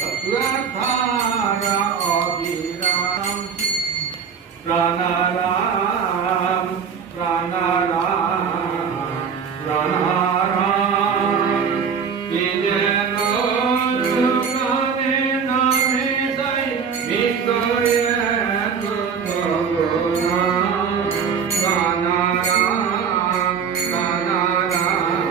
ตเพื่อทธาราอดีรามปรานารามปรานารามปรานารามอิเ